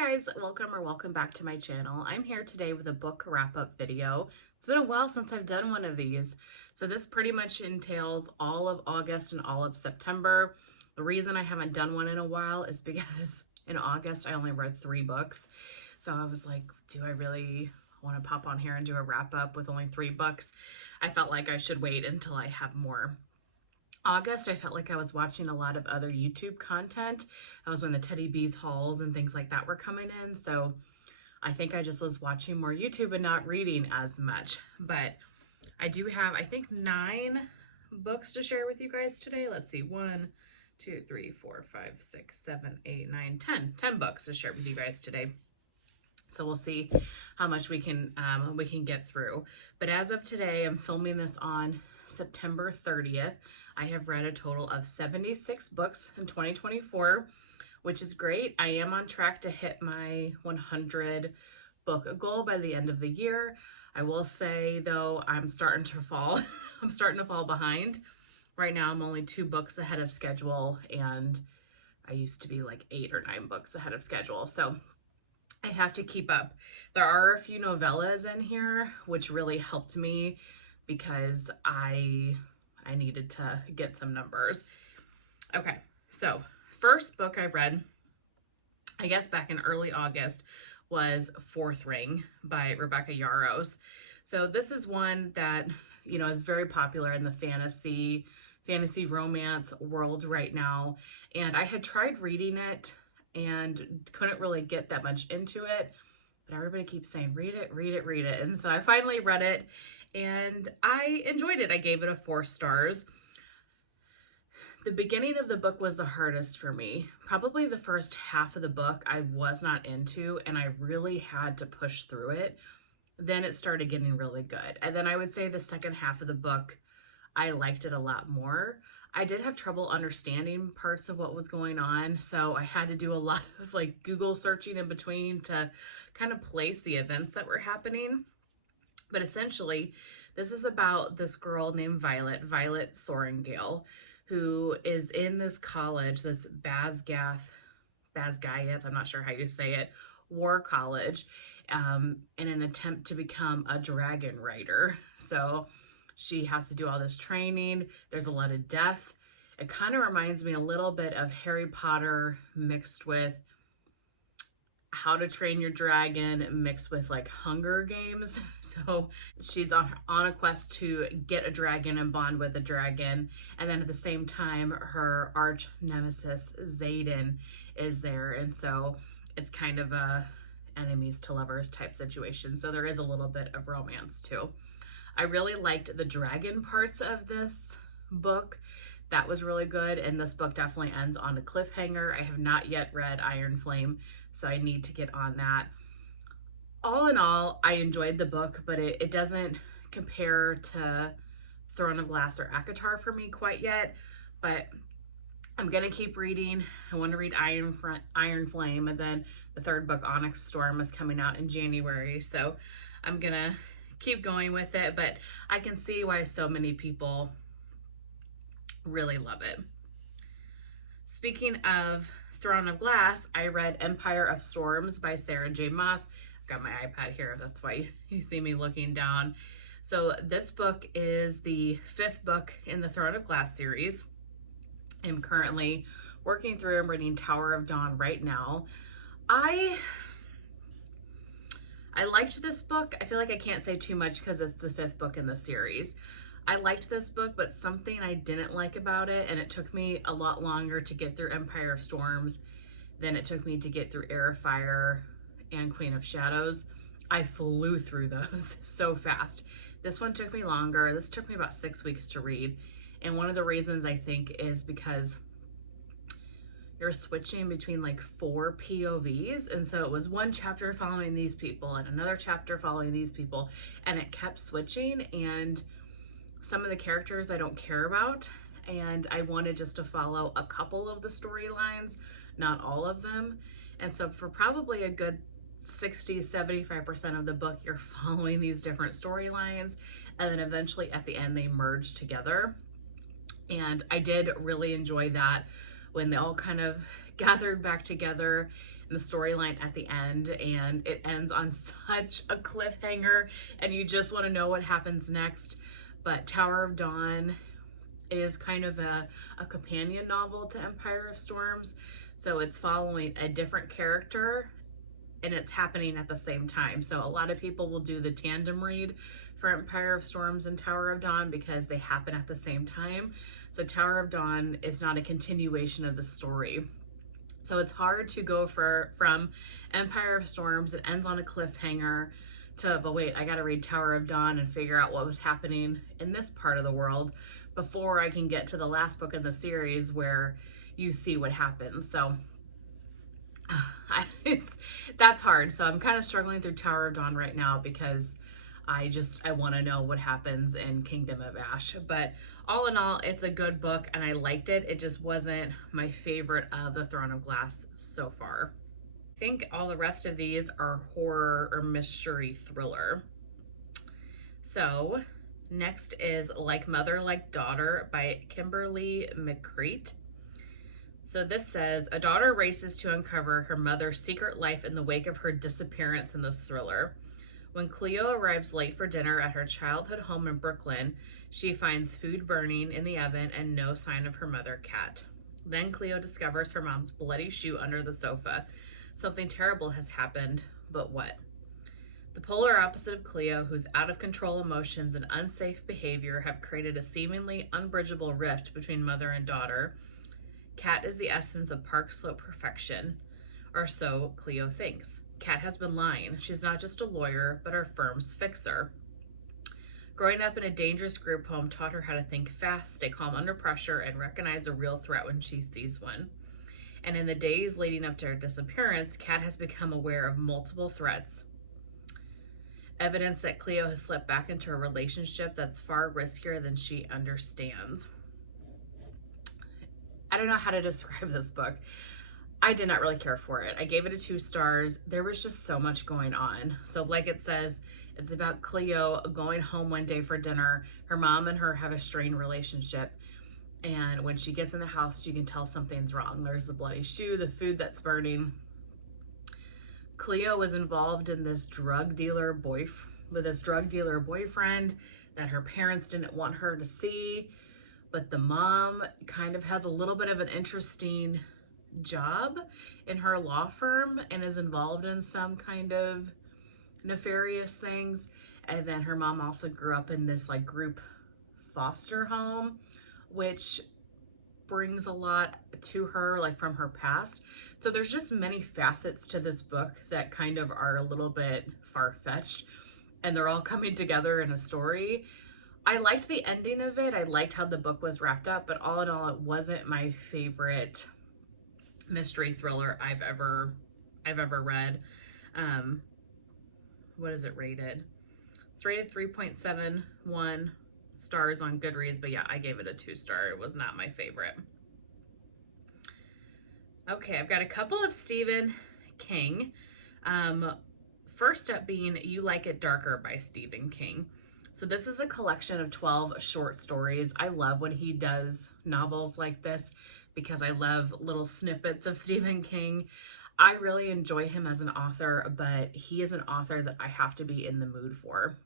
guys, welcome back to my channel. I'm here today with a book wrap-up video. It's been a while since I've done one of these. So this pretty much entails all of August and all of September. The reason I haven't done one in a while is because in August I only read 3 books. So I was like, do I really want to pop on here and do a wrap-up with only 3 books? I felt like I should wait until I have more. August, I felt like I was watching a lot of other YouTube content. That was when the Teddy Bees hauls and things like that were coming in. So I think I just was watching more YouTube and not reading as much. But I do have, I think, 9 books to share with you guys today. Let's see, 1, 2, 3, 4, 5, 6, 7, 8, 9, 10. 10 books to share with you guys today. So we'll see how much we can get through. But as of today, I'm filming this on September 30th. I have read a total of 76 books in 2024, which is great. I am on track to hit my 100 book goal by the end of the year. I will say though, I'm starting to fall. I'm starting to fall behind. Right now I'm only 2 books ahead of schedule, and I used to be like 8 or 9 books ahead of schedule. So I have to keep up. There are a few novellas in here, which really helped me because I needed to get some numbers. Okay, so first book I read, I guess back in early August, was Fourth Ring by Rebecca Yarros. So this is one that, you know, is very popular in the fantasy romance world right now. And I had tried reading it and couldn't really get that much into it. But everybody keeps saying, read it, read it, read it. And so I finally read it and I enjoyed it. I gave it a 4 stars. The beginning of the book was the hardest for me. Probably the first half of the book I was not into, and I really had to push through it. Then it started getting really good. And then I would say the second half of the book, I liked it a lot more. I did have trouble understanding parts of what was going on, so I had to do a lot of like Google searching in between to kind of place the events that were happening. But essentially, this is about this girl named Violet Sorengale, who is in this college, this Basgayath, I'm not sure how you say it, war college, in an attempt to become a dragon rider. So she has to do all this training. There's a lot of death. It kind of reminds me a little bit of Harry Potter mixed with How to Train Your Dragon mixed with like Hunger Games. So she's on a quest to get a dragon and bond with a dragon. And then at the same time, her arch nemesis Xaden is there. And so it's kind of a enemies to lovers type situation. So there is a little bit of romance too. I really liked the dragon parts of this book. That was really good, and this book definitely ends on a cliffhanger. I have not yet read Iron Flame, so I need to get on that. All in all, I enjoyed the book, but it doesn't compare to Throne of Glass or ACOTAR for me quite yet, but I'm going to keep reading. I want to read Iron Flame, and then the 3rd book, Onyx Storm, is coming out in January, so I'm going to keep going with it, but I can see why so many people really love it. Speaking of Throne of Glass, I read Empire of Storms by Sarah J. Maas. I've got my iPad here, that's why you see me looking down. So this book is the 5th book in the Throne of Glass series. I'm currently working through, I'm reading Tower of Dawn right now. I liked this book. I feel like I can't say too much because it's the 5th book in the series. I liked this book, but something I didn't like about it, and it took me a lot longer to get through Empire of Storms than it took me to get through Heir of Fire and Queen of Shadows. I flew through those so fast. This one took me longer. This took me about 6 weeks to read. And one of the reasons I think is because you're switching between like 4 POVs. And so it was one chapter following these people and another chapter following these people. And it kept switching, and some of the characters I don't care about. And I wanted just to follow a couple of the storylines, not all of them. And so for probably a good 60-75% of the book, you're following these different storylines. And then eventually at the end, they merge together. And I did really enjoy that when they all kind of gathered back together the storyline at the end, and it ends on such a cliffhanger and you just want to know what happens next. But Tower of Dawn is kind of a companion novel to Empire of Storms. So it's following a different character and it's happening at the same time. So a lot of people will do the tandem read for Empire of Storms and Tower of Dawn because they happen at the same time. So Tower of Dawn is not a continuation of the story. So it's hard to go from Empire of Storms, it ends on a cliffhanger, to, but wait, I gotta read Tower of Dawn and figure out what was happening in this part of the world before I can get to the last book in the series where you see what happens. So that's hard. So I'm kind of struggling through Tower of Dawn right now because I want to know what happens in Kingdom of Ash. But all in all, it's a good book and I liked it. It just wasn't my favorite of the Throne of Glass so far. I think all the rest of these are horror or mystery thriller. So next is Like Mother, Like Daughter by Kimberly McCreight. So this says, a daughter races to uncover her mother's secret life in the wake of her disappearance in this thriller. When Cleo arrives late for dinner at her childhood home in Brooklyn, she finds food burning in the oven and no sign of her mother, Kat. Then Cleo discovers her mom's bloody shoe under the sofa. Something terrible has happened, but what? The polar opposite of Cleo, whose out-of-control emotions and unsafe behavior have created a seemingly unbridgeable rift between mother and daughter, Kat is the essence of Park Slope perfection, or so Cleo thinks. Kat has been lying. She's not just a lawyer, but her firm's fixer. Growing up in a dangerous group home taught her how to think fast, stay calm under pressure, and recognize a real threat when she sees one. And in the days leading up to her disappearance, Kat has become aware of multiple threats. Evidence that Cleo has slipped back into a relationship that's far riskier than she understands. I don't know how to describe this book. I did not really care for it. I gave it a 2 stars. There was just so much going on. So like it says, it's about Cleo going home one day for dinner. Her mom and her have a strained relationship. And when she gets in the house, you can tell something's wrong. There's the bloody shoe, the food that's burning. Cleo was involved in this drug dealer boyfriend that her parents didn't want her to see. But the mom kind of has a little bit of an interesting job in her law firm and is involved in some kind of nefarious things. And then her mom also grew up in this like group foster home, which brings a lot to her, like from her past. So there's just many facets to this book that kind of are a little bit far-fetched, and they're all coming together in a story. I liked the ending of it. I liked how the book was wrapped up, but all in all, it wasn't my favorite mystery thriller I've ever read. What is it rated? It's rated 3.71 stars on Goodreads, but yeah, I gave it a 2 star. It was not my favorite. Okay, I've got a couple of Stephen King. First up being You Like It Darker by Stephen King. So this is a collection of 12 short stories. I love when he does novels like this because I love little snippets of Stephen King. I really enjoy him as an author, but he is an author that I have to be in the mood for.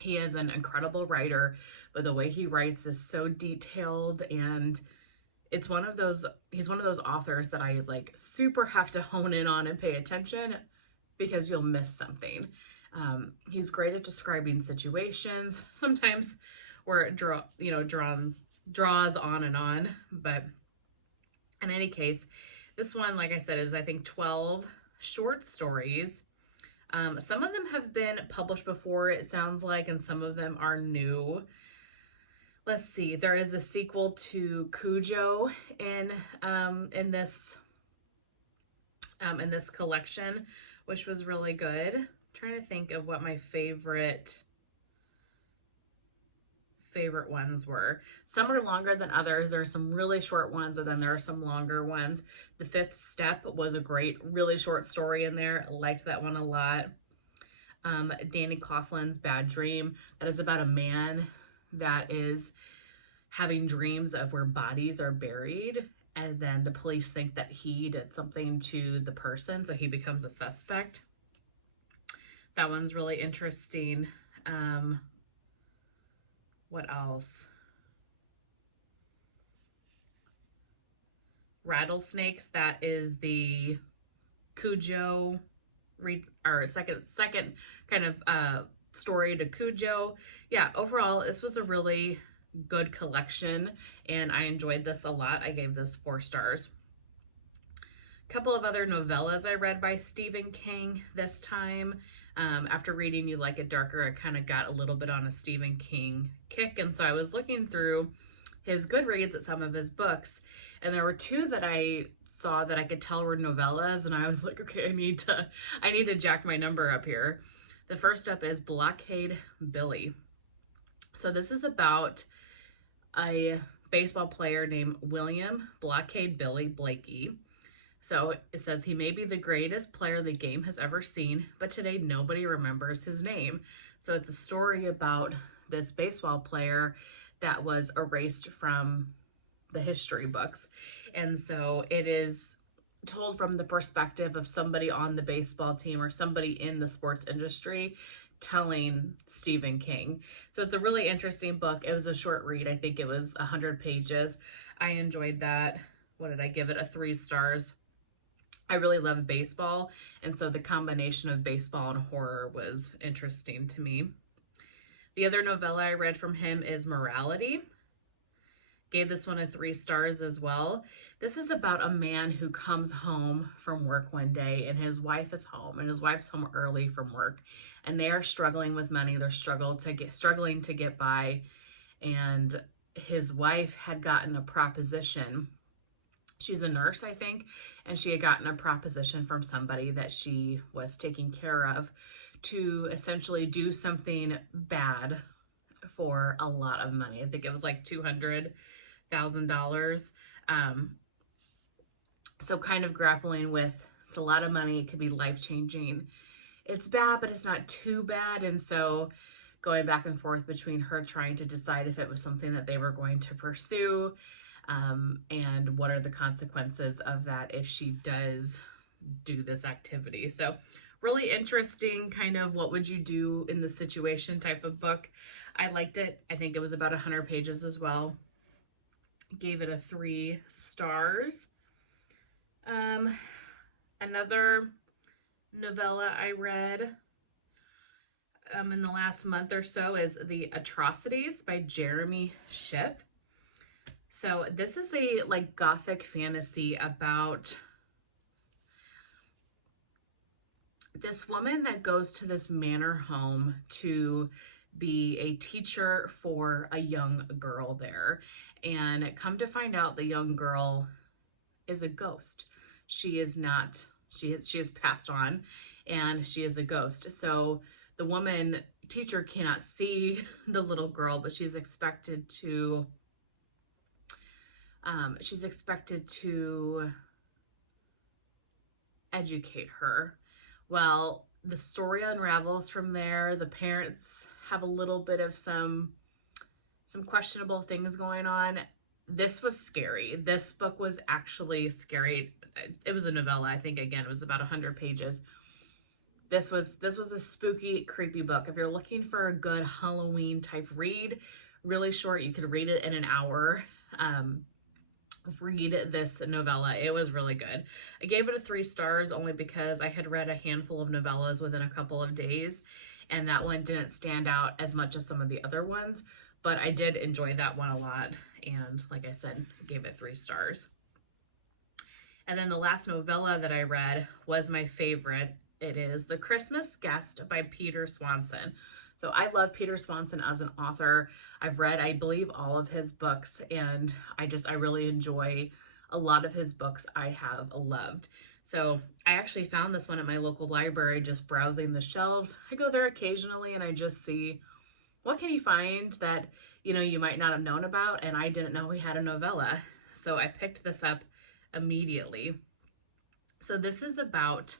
He is an incredible writer, but the way he writes is so detailed, and he's one of those authors that I like super have to hone in on and pay attention because you'll miss something. He's great at describing situations, sometimes where it draws on and on, but in any case, this one, like I said, is I think 12 short stories. Some of them have been published before, it sounds like, and some of them are new. Let's see, there is a sequel to Cujo in this collection, which was really good. I'm trying to think of what my favorite ones were. Some are longer than others. There are some really short ones, and then there are some longer ones. The Fifth Step was a great, really short story in there. I liked that one a lot. Danny Coughlin's Bad Dream. That is about a man that is having dreams of where bodies are buried, and then the police think that he did something to the person, so he becomes a suspect. That one's really interesting. What else? Rattlesnakes, that is the Cujo or second kind of story to Cujo. Yeah, overall this was a really good collection and I enjoyed this a lot. I gave this 4 stars. A couple of other novellas I read by Stephen King this time. After reading You Like It Darker, I kind of got a little bit on a Stephen King kick, and so I was looking through his Goodreads at some of his books, and there were 2 that I saw that I could tell were novellas, and I was like, okay, I need to jack my number up here. The first up is Blockade Billy. So this is about a baseball player named William Blockade Billy Blakey. So it says he may be the greatest player the game has ever seen, but today nobody remembers his name. So it's a story about this baseball player that was erased from the history books. And so it is told from the perspective of somebody on the baseball team or somebody in the sports industry telling Stephen King. So it's a really interesting book. It was a short read. I think it was 100 pages. I enjoyed that. What did I give it? 3 stars. I really love baseball, and so the combination of baseball and horror was interesting to me. The other novella I read from him is Morality. Gave this one 3 stars as well. This is about a man who comes home from work one day and his wife is home, and his wife's home early from work, and they are struggling with money. They're struggling to get by, and his wife had gotten a proposition. She's a nurse, I think, and she had gotten a proposition from somebody that she was taking care of to essentially do something bad for a lot of money. I think it was like $200,000. So kind of grappling with, it's a lot of money. It could be life-changing. It's bad, but it's not too bad. And so going back and forth between her trying to decide if it was something that they were going to pursue, and what are the consequences of that if she does do this activity. So really interesting, kind of what would you do in the situation type of book. I liked it. I think it was about 100 pages as well. Gave it 3 stars. Another novella I read in the last month or so is The Atrocities by Jeremy Shipp. So this is a like gothic fantasy about this woman that goes to this manor home to be a teacher for a young girl there. And come to find out, the young girl is a ghost. She is not, she has passed on, and she is a ghost. So the woman teacher cannot see the little girl, but she's expected to educate her. Well, the story unravels from there. The parents have a little bit of some questionable things going on. This was scary. This book was actually scary. It was a novella. I think, again, it was about 100 pages. This was a spooky, creepy book. If you're looking for a good Halloween type read, really short, you could read it in an hour. Read this novella. It was really good. I gave it 3 stars only because I had read a handful of novellas within a couple of days, and that one didn't stand out as much as some of the other ones, but I did enjoy that one a lot, and like I said, I gave it 3 stars. And then the last novella that I read was my favorite. It is The Christmas Guest by Peter Swanson. So I love Peter Swanson as an author. I've read, I believe, all of his books, and I really enjoy a lot of his books. I have loved. So I actually found this one at my local library, just browsing the shelves. I go there occasionally and I just see, what can you find that, you know, you might not have known about? And I didn't know we had a novella. So I picked this up immediately. So this is about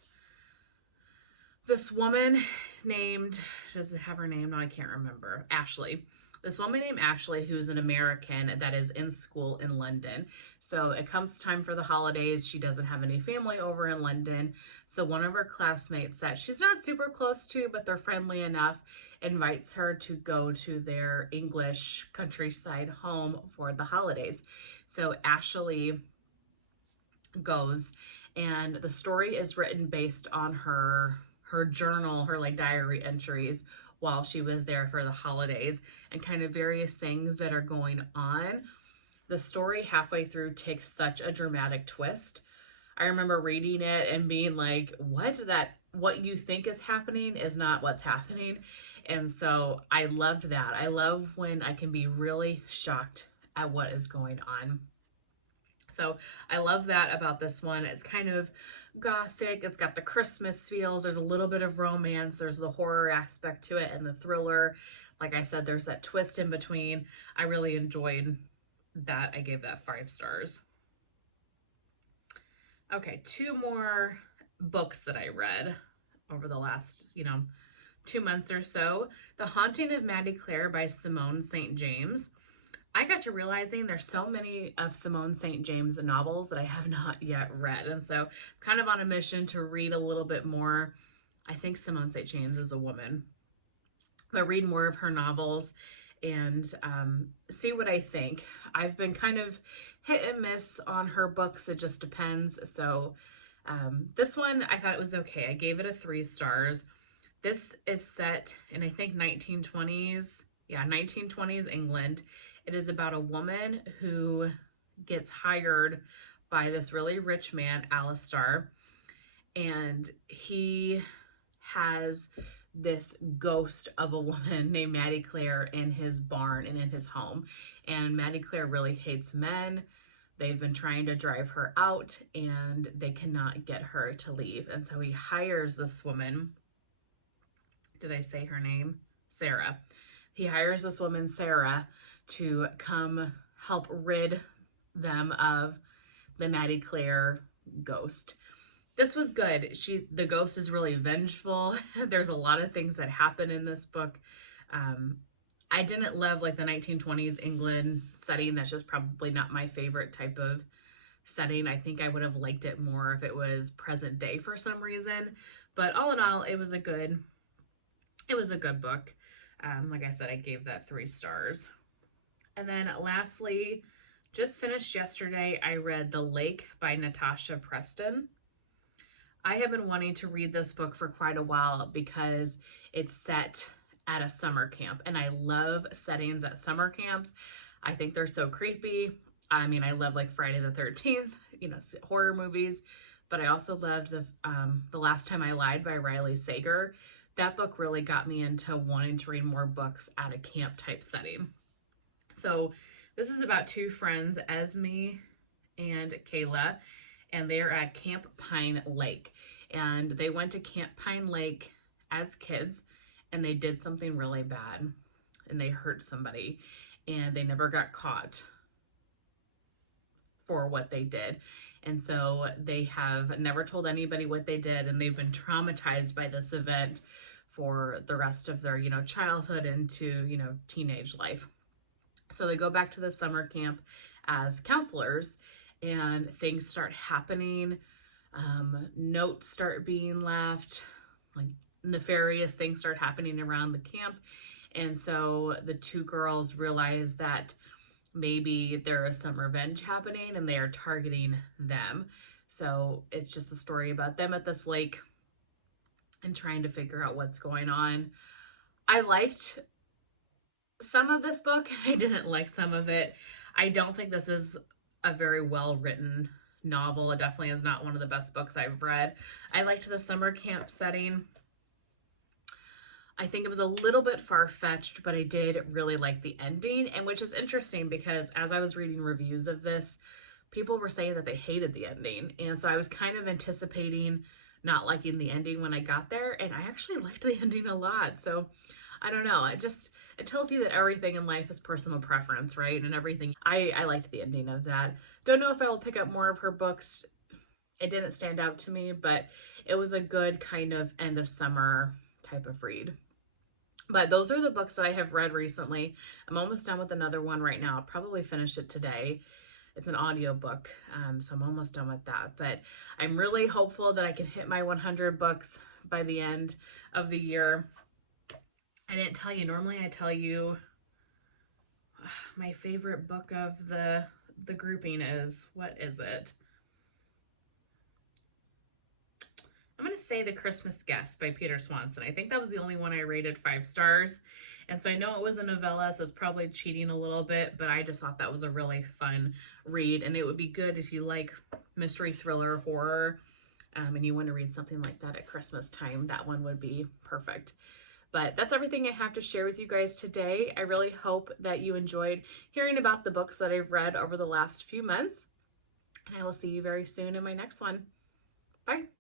this woman named, does it have her name? No, I can't remember. Ashley. this woman named Ashley, who's an American that is in school in London. So it comes time for the holidays. She doesn't have any family over in London. So one of her classmates that she's not super close to, but they're friendly enough, invites her to go to their English countryside home for the holidays. So Ashley goes, and the story is written based on her journal, her like diary entries while she was there for the holidays, and kind of various things that are going on. The story halfway through takes such a dramatic twist. I remember reading it and being like, what you think is happening is not what's happening. And so I loved that. I love when I can be really shocked at what is going on. So I love that about this one. It's kind of gothic. It's got the Christmas feels. There's a little bit of romance. There's the horror aspect to it and the thriller. Like I said, there's that twist in between. I really enjoyed that. I gave that 5 stars. Okay, 2 more books that I read over the last, 2 months or so. The Haunting of Maddy Clare by Simone St. James. I got to realizing there's so many of Simone St. James novels that I have not yet read. And so I'm kind of on a mission to read a little bit more. I think Simone St. James is a woman. But read more of her novels and see what I think. I've been kind of hit and miss on her books. It just depends. So this one, I thought it was okay. I gave it a 3 stars. This is set in, I think, 1920s. Yeah, 1920s England. It is about a woman who gets hired by this really rich man, Alistair, and he has this ghost of a woman named Maddy Clare in his barn and in his home. And Maddy Clare really hates men. They've been trying to drive her out and they cannot get her to leave. And so he hires this woman. Did I say her name? Sarah. He hires this woman, Sarah, to come help rid them of the Maddy Clare ghost. This was good. The ghost is really vengeful. There's a lot of things that happen in this book. I didn't love like the 1920s England setting. That's just probably not my favorite type of setting. I think I would have liked it more if it was present day for some reason. But all in all, it was a good book. Like I said, I gave that 3 stars. And then lastly, just finished yesterday, I read The Lake by Natasha Preston. I have been wanting to read this book for quite a while because it's set at a summer camp. And I love settings at summer camps. I think they're so creepy. I mean, I love like Friday the 13th, horror movies. But I also loved The Last Time I Lied by Riley Sager. That book really got me into wanting to read more books at a camp type setting. So this is about 2 friends, Esme and Kayla, and they're at Camp Pine Lake. And they went to Camp Pine Lake as kids, and they did something really bad, and they hurt somebody, and they never got caught for what they did. And so they have never told anybody what they did, and they've been traumatized by this event for the rest of their, childhood into, teenage life. So they go back to the summer camp as counselors, and things start happening. Notes start being left, like nefarious things start happening around the camp. And so the 2 girls realize that maybe there is some revenge happening and they are targeting them. So it's just a story about them at this lake and trying to figure out what's going on. I liked some of this book. I didn't like some of it. I don't think this is a very well written novel. It definitely is not one of the best books I've read. I liked the summer camp setting. I think it was a little bit far-fetched, but I did really like the ending, and which is interesting because as I was reading reviews of this, people were saying that they hated the ending. And so I was kind of anticipating not liking the ending when I got there, and I actually liked the ending a lot. So I don't know. It tells you that everything in life is personal preference, right? And everything. I liked the ending of that. Don't know if I will pick up more of her books. It didn't stand out to me, but it was a good kind of end of summer type of read. But those are the books that I have read recently. I'm almost done with another one right now. I'll probably finish it today. It's an audiobook, so I'm almost done with that. But I'm really hopeful that I can hit my 100 books by the end of the year. I didn't tell you. Normally I tell you my favorite book of the grouping is, what is it? I'm going to say The Christmas Guest by Peter Swanson. I think that was the only one I rated 5 stars. And so I know it was a novella, so it's probably cheating a little bit, but I just thought that was a really fun read. And it would be good if you like mystery, thriller, horror, and you want to read something like that at Christmas time. That one would be perfect. But that's everything I have to share with you guys today. I really hope that you enjoyed hearing about the books that I've read over the last few months. And I will see you very soon in my next one. Bye.